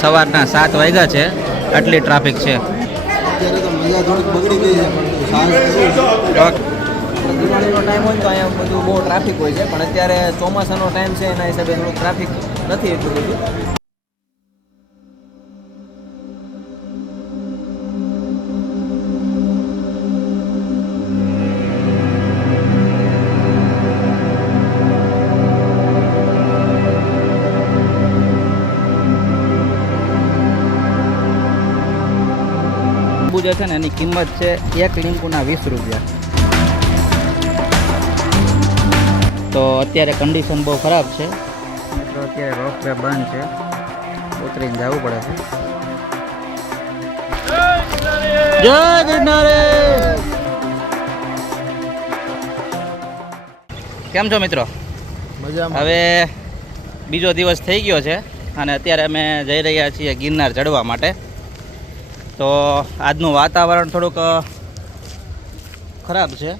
સવારના 7 વાગ્યા છે, આટલી ટ્રાફિક છે. અત્યારે તો મજા થોડીક બગડી ગઈ છે, પણ દિવાળીનો ટાઈમ હોય તો અહીંયા બધું બહુ ટ્રાફિક હોય છે, પણ અત્યારે ચોમાસાનો ટાઈમ છે એના હિસાબે થોડુંક ટ્રાફિક નથી એટલું બધું. જે છે ને એની કિંમત છે 1 લીંબુના 20 રૂપિયા. તો અત્યારે કન્ડિશન બહુ ખરાબ છે, તો અત્યારે રોપવે બંધ છે, ઉતરીને જવું પડે છે. જય ગિરનારે! કેમ છો મિત્રો? મજામાં. હવે બીજો દિવસ થઈ ગયો છે અને અત્યારે અમે જઈ રહ્યા છીએ ગિરનાર ચડવા માટે. તો આજનું વાતાવરણ થોડુંક ખરાબ છે,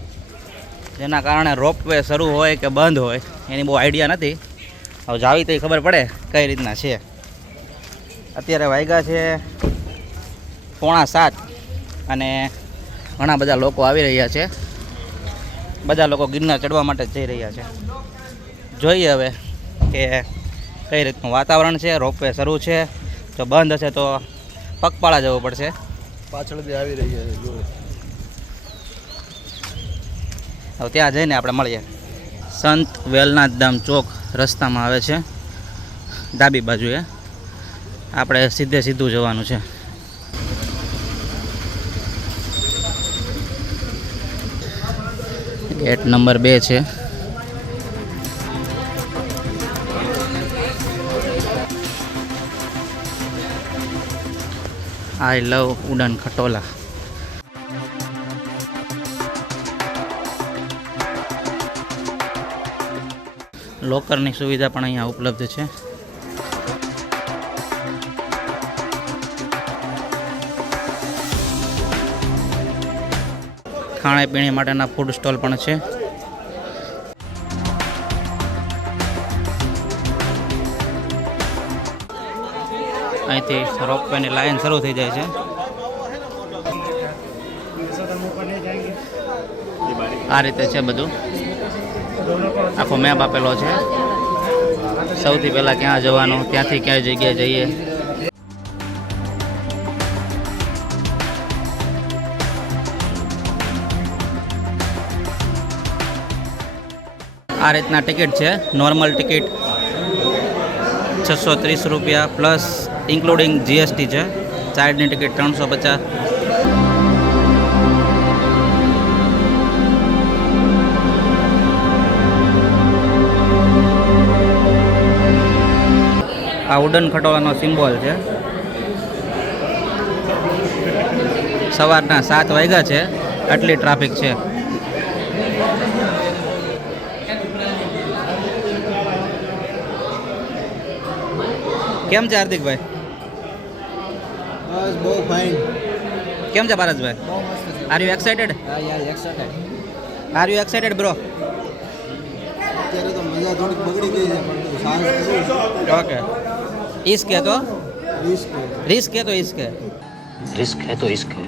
જેના કારણે રોપવે શરૂ હોય કે બંધ હોય એની બહુ આઈડિયા નથી. હવે જાવી તો ખબર પડે કઈ રીતના છે. અત્યારે વાગ્યા છે 6:45 અને ઘણા બધા લોકો આવી રહ્યા છે. બધા લોકો ગિરનાર ચડવા માટે જ જઈ રહ્યા છે. જોઈએ હવે કે કઈ રીતનું વાતાવરણ છે. રોપવે શરૂ છે, જો બંધ હશે તો પગપાળા જવું પડશે. પાછળથી આવી રહી છે જો. હવે ત્યાં જઈને આપણે મળીએ. સંત વેલનાથ ધામ ચોક રસ્તામાં આવે છે, ડાબી બાજુએ. આપણે સીધું જવાનું છે. ગેટ નંબર 2 છે. આઈ લવ ઉડન ખટોલા. લોકરની સુવિધા પણ અહીંયા ઉપલબ્ધ છે. ખાણીપીણી માટેના ફૂડ સ્ટોલ પણ છે. અહીંથી રોપવેની લાઈન શરૂ થઈ જાય છે. આ રીતે છે બધું, આખો મેપ આપેલો છે. સૌથી પહેલાં ક્યાં જવાનું, ત્યાંથી ક્યાં જગ્યાએ જઈએ. આ રીતના ટિકિટ છે. નોર્મલ ટિકિટ 630 રૂપિયા પ્લસ ઇન્ક્લુડિંગ જીએસટી છે. સાઈડની ટિકિટ 350. આ ઉડન ખટોલાનો સિમ્બોલ છે. સવારના 7 વાગ્યા છે, આટલી ટ્રાફિક છે. કેમ છે હાર્દિકભાઈ? બસ બહુ ફાઇન. કેમ છે ભારતભાઈ? Are you excited? હા યાર excited. Are you excited bro? અત્યારે તો મજા થોડીક બગડી ગઈ છે, પણ સાંજ ઓકે. ઇશ્ક હે તો રિસ્ક રિસ્ક હે તો ઇશ્ક હે. રિસ્ક હે તો ઇશ્ક હે.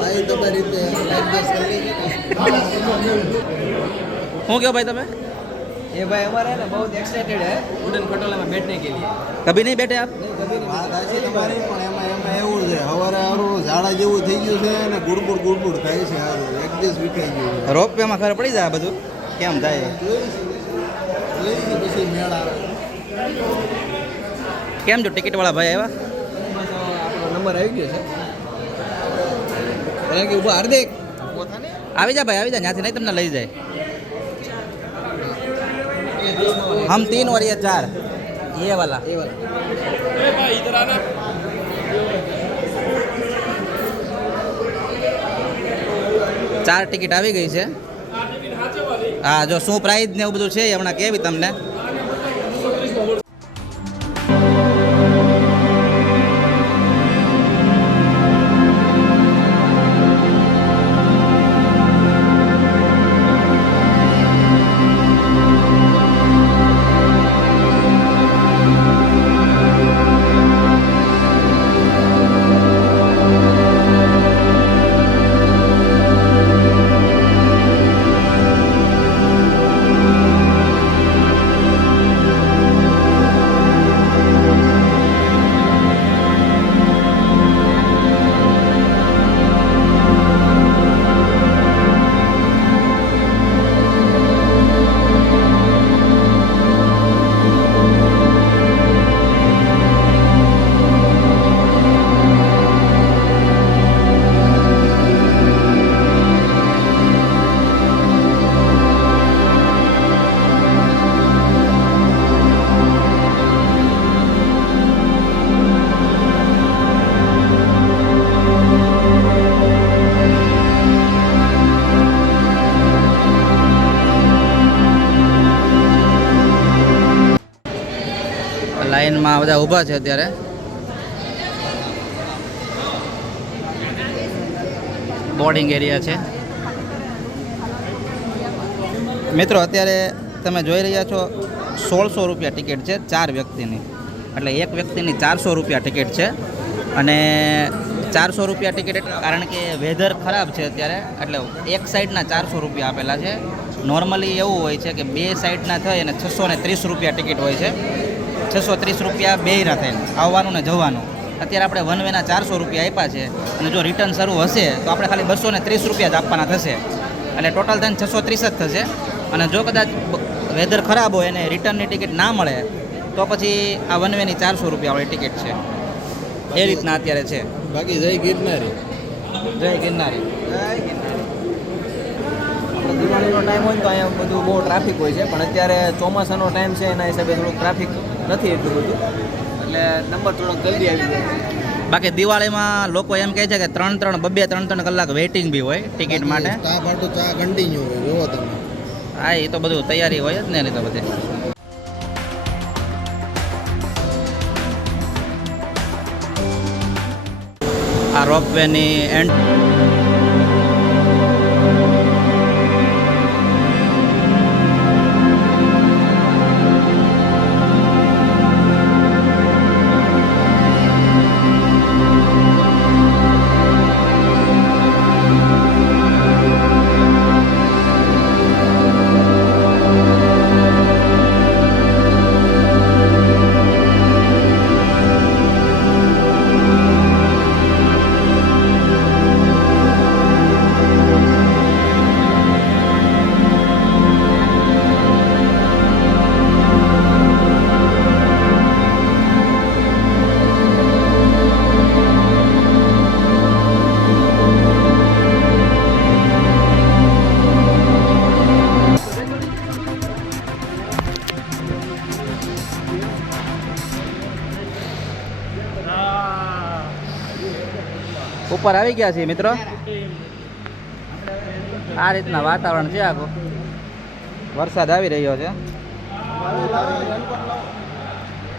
ભાઈ તમારી રીતે એડજસ્ટ કરી શું કહો ભાઈ તમે? ये भाई हमारा है ना बहुत एक्साइटेड है उड़न खटोला में बैठने के लिए. કભી નહીં બેઠે આપ? વાત આછી તમારી, પણ એમાં એવું છે સવારે સારું ઝાડા જેવું થઈ ગયું છે અને ગુડબુડ થાય છે. સારું એક દિવસ વિખાઈ ગયું છે. રોપવેમાં ખબર પડી જાય આ બધું કેમ થાય. જોઈ પછી મેળ આવે. કેમ છો ટિકિટવાળા ભાઈ આવ્યા? આપણો નંબર આવી ગયો છે. કે ઊભા હાર્દિક આવી જા ભાઈ, આવી જા. ત્યાંથી નહીં તમને લઈ જાય. हम 3 और ये 4, ये वाला. भाई इधर आना. ચાર ટિકિટ આવી ગઈ છે. હા, જો શું પ્રાઇઝ ને એવું બધું છે એ હમણાં કેવી તમને. લાઈનમાં બધા ઊભા છે અત્યારે. બોર્ડિંગ એરિયા છે. મિત્રો અત્યારે તમે જોઈ રહ્યા છો 1600 રૂપિયા ટિકિટ છે 4 વ્યક્તિની. એટલે એક વ્યક્તિની 400 રૂપિયા ટિકિટ છે. અને 400 રૂપિયા ટિકિટ કારણ કે વેધર ખરાબ છે અત્યારે, એટલે એક સાઈડના 400 રૂપિયા આપેલા છે. નોર્મલી એવું હોય છે કે બે સાઈડના થઈ અને 630 રૂપિયા ટિકિટ હોય છે. 630 રૂપિયા બેયના થઈને આવવાનું ને જવાનું. અત્યારે આપણે વન વેના 400 રૂપિયા આપ્યા છે અને જો રિટર્ન શરૂ હશે તો આપણે ખાલી 230 રૂપિયા જ આપવાના થશે. એટલે ટોટલ થઈને 630 જ થશે. અને જો કદાચ વેધર ખરાબ હોય અને રિટર્નની ટિકિટ ના મળે તો પછી આ વન વેની 400 રૂપિયાવાળી ટિકિટ છે. એ રીતના અત્યારે છે. બાકી જય ગિરનારી. જય ગિરનારી. દિવાળીનો ટાઈમ હોય ને તો અહીંયા બધું બહુ ટ્રાફિક હોય છે, પણ અત્યારે ચોમાસાનો ટાઈમ છે એના હિસાબે થોડુંક ટ્રાફિક નથી એટલું બધું, એટલે નંબર થોડોક જલ્દી આવી જાય. બાકી દિવાળીમાં લોકો એમ કહે છે કે 3-3 કલાક વેઇટિંગ બી હોય ટિકિટ માટે. સ્ટાફ આટલું ચા કન્ટિન્યુ હોય, જોવો તમે. હા, એ તો બધું તૈયારી હોય જ ને એની તો બધી. આ રોપવેની એન્ડ ઉપર આવી ગયા છીએ મિત્રો. આ રીતના વાતાવરણ છે આખું. વરસાદ આવી રહ્યો છે.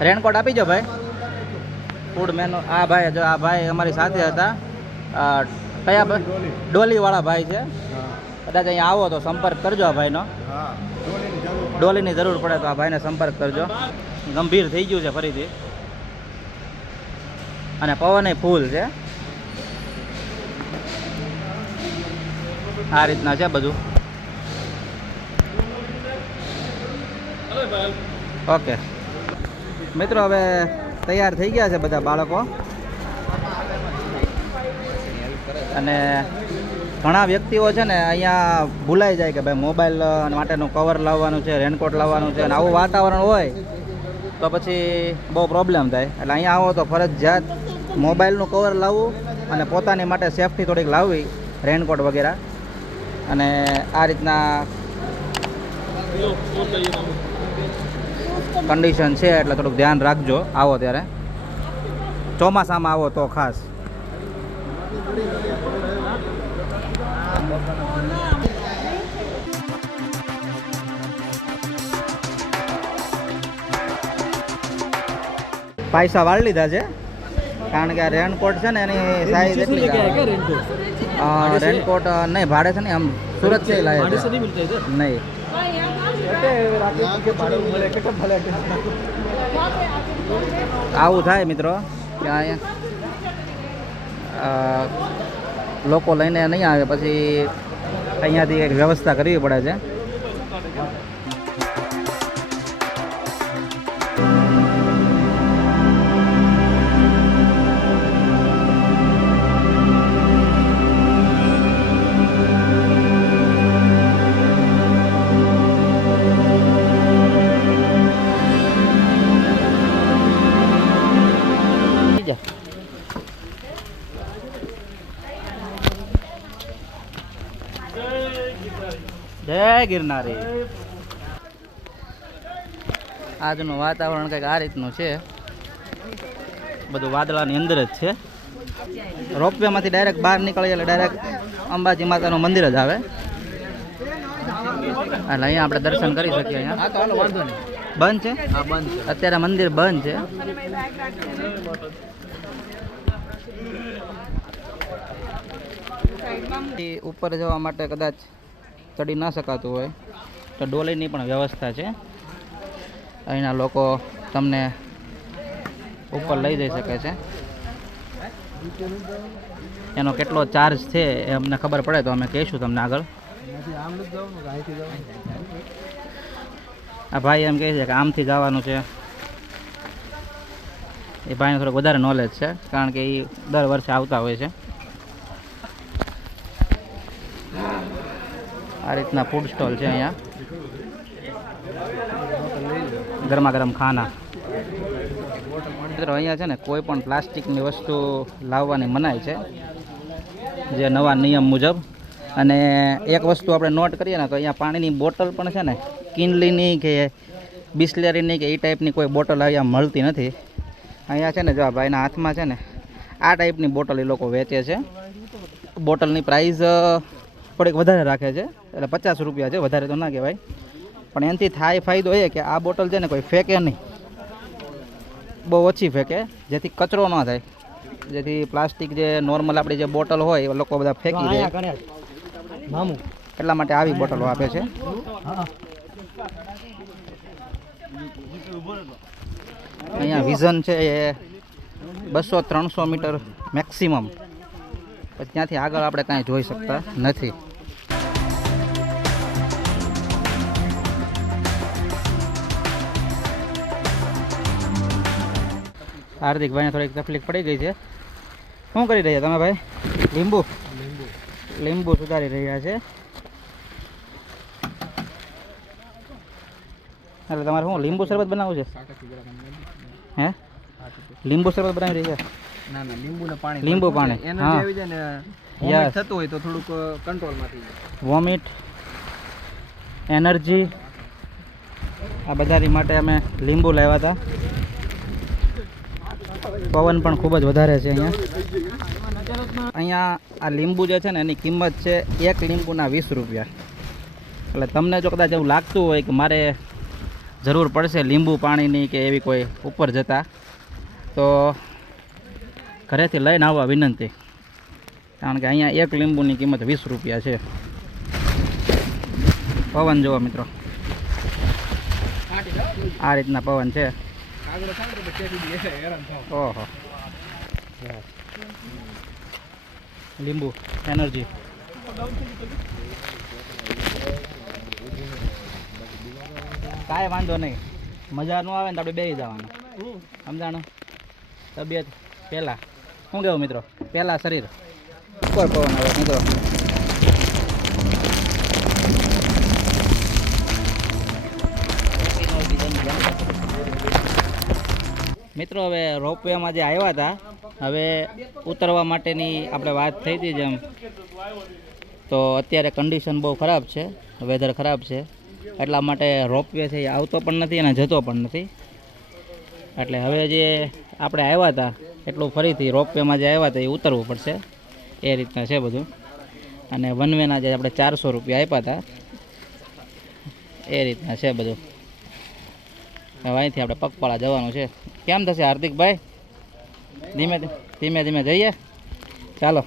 રેનકોટ આપી જો ભાઈ. ફૂડ મેનુ આ ભાઈ, જો આ ભાઈ અમારી સાથે હતા. કયા ભાઈ? ડોલીવાળા ભાઈ છે. કદાચ અહીંયા આવો તો સંપર્ક કરજો આ ભાઈનો. ડોલીની જરૂર પડે તો આ ભાઈને સંપર્ક કરજો. ગંભીર થઈ ગયું છે ફરીથી. અને પવન ફૂલ છે. આ રીતના છે બધું. ઓકે મિત્રો, હવે તૈયાર થઈ ગયા છે બધા બાળકો. અને ઘણા વ્યક્તિઓ છે ને અહીંયા ભૂલાઈ જાય કે ભાઈ મોબાઈલ માટેનું કવર લાવવાનું છે, રેનકોટ લાવવાનું છે. અને આવું વાતાવરણ હોય તો પછી બહુ પ્રોબ્લેમ થાય. એટલે અહીંયા આવો તો ફરજિયાત મોબાઈલનું કવર લાવવું અને પોતાની માટે સેફટી થોડીક લાવવી, રેનકોટ વગેરે. અને આ રીતના કન્ડિશન છે એટલે થોડુંક ધ્યાન રાખજો આવો ત્યારે. ચોમાસામાં આવો તો ખાસ. પૈસા વાળી લીધા છે કારણ કે આ રેનકોટ છે ને એની સાઈઝ એટલી રેનકોટ નહીં ભાડે છે ને, આમ સુરત से लाए नहीं. આવું થાય મિત્રો કે અહીંયા લોકો લઈને નહીં આવે, પછી અહીંયાથી એક વ્યવસ્થા કરવી પડે છે. જય ગિરનારી. આજનું વાતાવરણ કંઈક આ રીતનું છે. બધું વાદળાની અંદર જ છે. રોપવેમાંથી ડાયરેક્ટ બહાર નીકળીએ એટલે ડાયરેક્ટ અંબાજી માતાનું મંદિર જ આવે. એટલે અહીંયા આપણે દર્શન કરી શકીએ. અહીંયા હા તો હાલો, વાંધો નહીં. બંધ છે હા બંધ છે. અત્યારે મંદિર બંધ છે. ઉપર જવા માટે કદાચ ચડી ના શકાતું હોય તો ડોલીની પણ વ્યવસ્થા છે. અહીંના લોકો તમને ઉપર લઈ જઈ શકે છે. એનો કેટલો ચાર્જ છે એ અમને ખબર પડે તો અમે કહીશું તમને આગળ. આ ભાઈ એમ કહે છે કે આમથી જવાનું છે. એ ભાઈને થોડોક વધારે નોલેજ છે કારણ કે એ દર વર્ષે આવતા હોય છે. આ રીતના ફૂડ સ્ટોલ છે અહીંયા. ગરમા ગરમ ખાના. મિત્રો અહીંયા છે ને કોઈ પણ પ્લાસ્ટિકની વસ્તુ લાવવાની મનાઈ છે જે નવા નિયમ મુજબ. અને એક વસ્તુ આપણે નોટ કરીએ ને તો અહીંયા પાણીની બોટલ પણ છે ને કિનલીની કે બિસ્લેરીની કે એ ટાઈપની કોઈ બોટલ અહીંયા મળતી નથી. અહીંયા છે ને જો આ ભાઈના હાથમાં છે ને આ ટાઈપની બોટલ એ લોકો વેચે છે. બોટલની પ્રાઇસ થોડીક વધારે રાખે છે એટલે 50 રૂપિયા છે, વધારે તો ના કહેવાય. પણ એનાથી થાય ફાયદો એ કે આ બોટલ છે ને કોઈ ફેંકે નહીં, બહુ ઓછી ફેંકે જેથી કચરો ન થાય. જેથી પ્લાસ્ટિક જે નોર્મલ આપણી જે બોટલ હોય એ લોકો બધા ફેંકી દે એટલા માટે આવી બોટલો આપે છે. અહીંયા વિઝન છે એ 200-300 મીટર મેક્સિમમ, પછી ત્યાંથી આગળ આપણે કાંઈ જોઈ શકતા નથી. હાર્દિકભાઈને થોડીક તકલીફ પડી ગઈ છે. શું કરી રહ્યા તમે ભાઈ? લીંબુ સુધારી રહ્યા છે. એટલે તમારે શું લીંબુ શરબત બનાવવું છે? હે લીંબુ શરબત બનાવી રહી છે? ના લીંબુ પાણી. લીંબુ પાણી એનર્જી આવી જાય ને વોમિટ થતું હોય તો થોડુંક કંટ્રોલમાં થઈ જાય. વોમિટ, એનર્જી, આ બધાની માટે અમે લીંબુ લાવ્યા હતા. પવન પણ ખૂબ જ વધારે છે અહીંયા. આ લીંબુ જે છે ને એની કિંમત છે એક લીંબુના 20 રૂપિયા. એટલે તમને જો કદાચ એવું લાગતું હોય કે મારે જરૂર પડશે લીંબુ પાણીની કે એવી કોઈ ઉપર જતા, તો ઘરેથી લઈને આવવા વિનંતી, કારણ કે અહીંયા એક લીંબુની કિંમત 20 રૂપિયા છે. પવન જુઓ મિત્રો, આ રીતના પવન છે. ઓહો, લીંબુ એનર્જી. કાંઈ વાંધો નહીં, મજા ન આવે ને તો આપણે બેસી જવાનું, સમજાણું? તબિયત પહેલાં. શું કહેવું મિત્રો? પહેલાં શરીર ઉપર પવન આવે મિત્રો. મિત્રો હવે રોપવેમાં જે આવ્યા હતા, હવે ઉતરવા માટેની આપણે વાત થઈ હતી જેમ, તો અત્યારે કન્ડિશન બહુ ખરાબ છે, વેધર ખરાબ છે, એટલા માટે રોપવે છે એ આવતો પણ નથી અને જતો પણ નથી. એટલે હવે જે આપણે આવ્યા હતા એટલું ફરીથી રોપવેમાં જે આવ્યા હતા એ ઉતરવું પડશે, એ રીતના છે બધું. અને વન વેના જે આપણે 400 રૂપિયા આપ્યા હતા એ રીતના છે બધું. હવે અહીંથી આપણે પગપાળા જવાનું છે. કેમ થશે હાર્દિકભાઈ? ધીમે ધીમે જઈએ, ચાલો.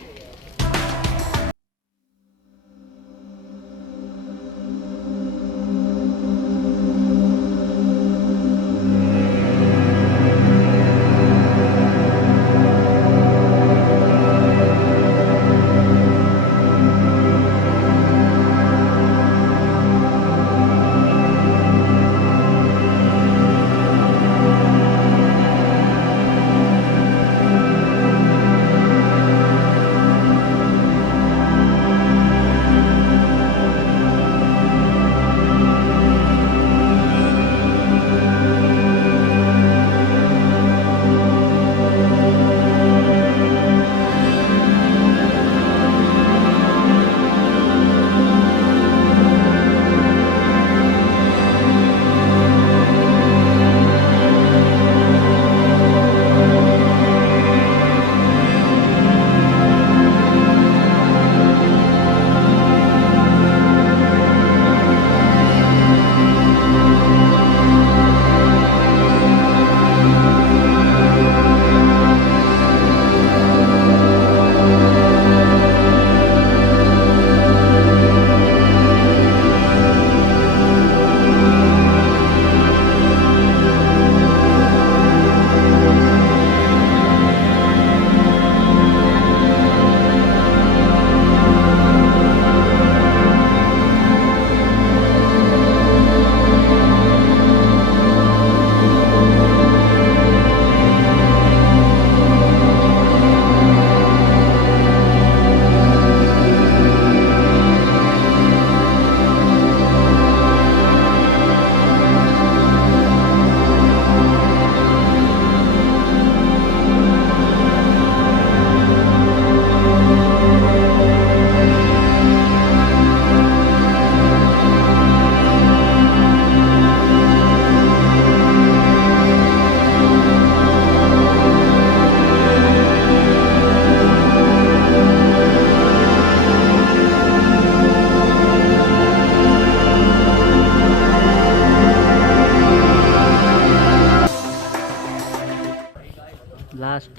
લાસ્ટ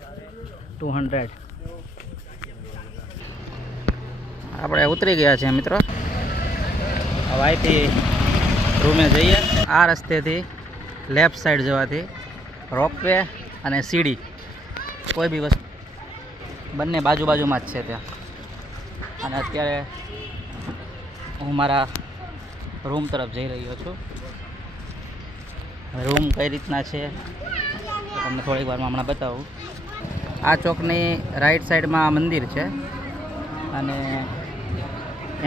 200. આપણે ઉતરી ગયા છે મિત્રો. હવે અહીંથી રૂમે જઈએ. આ રસ્તેથી લેફ્ટ સાઈડ જવાથી રોપવે અને સીડી કોઈ બી વસ્તુ બંને બાજુમાં જ છે ત્યાં. અને અત્યારે હું મારા રૂમ તરફ જઈ રહ્યો છું. રૂમ કઈ રીતના છે તમને થોડીક વારમાં હમણાં બતાવું. આ ચોકની રાઈટ સાઈડમાં મંદિર છે અને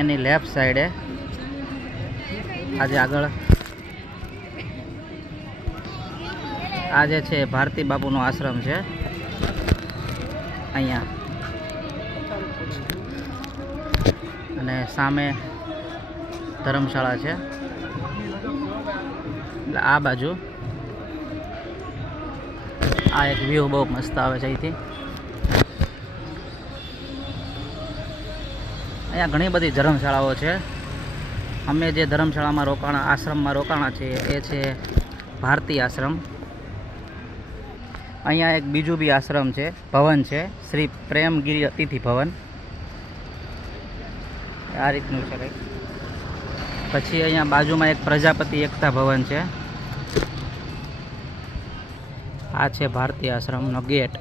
એની લેફ્ટ સાઈડે આજે આગળ આ જે છે ભારતી બાપુનો આશ્રમ છે અહીંયા. અને સામે ધર્મશાળા છે. એટલે આ બાજુ આ એક વ્યૂ બહુ મસ્ત આવે છે અહીંથી. અહીંયા ઘણી બધી ધર્મશાળાઓ છે. અમે જે ધર્મશાળામાં આશ્રમમાં રોકાણા છીએ એ છે ભારતી આશ્રમ. અહીંયા એક બીજું બી આશ્રમ છે, ભવન છે, શ્રી પ્રેમગીરી અતિથિ ભવન. આ રીતનું છે કંઈક. પછી અહીંયા બાજુમાં એક પ્રજાપતિ એકતા ભવન છે. આ છે ભારતી આશ્રમનો ગેટ.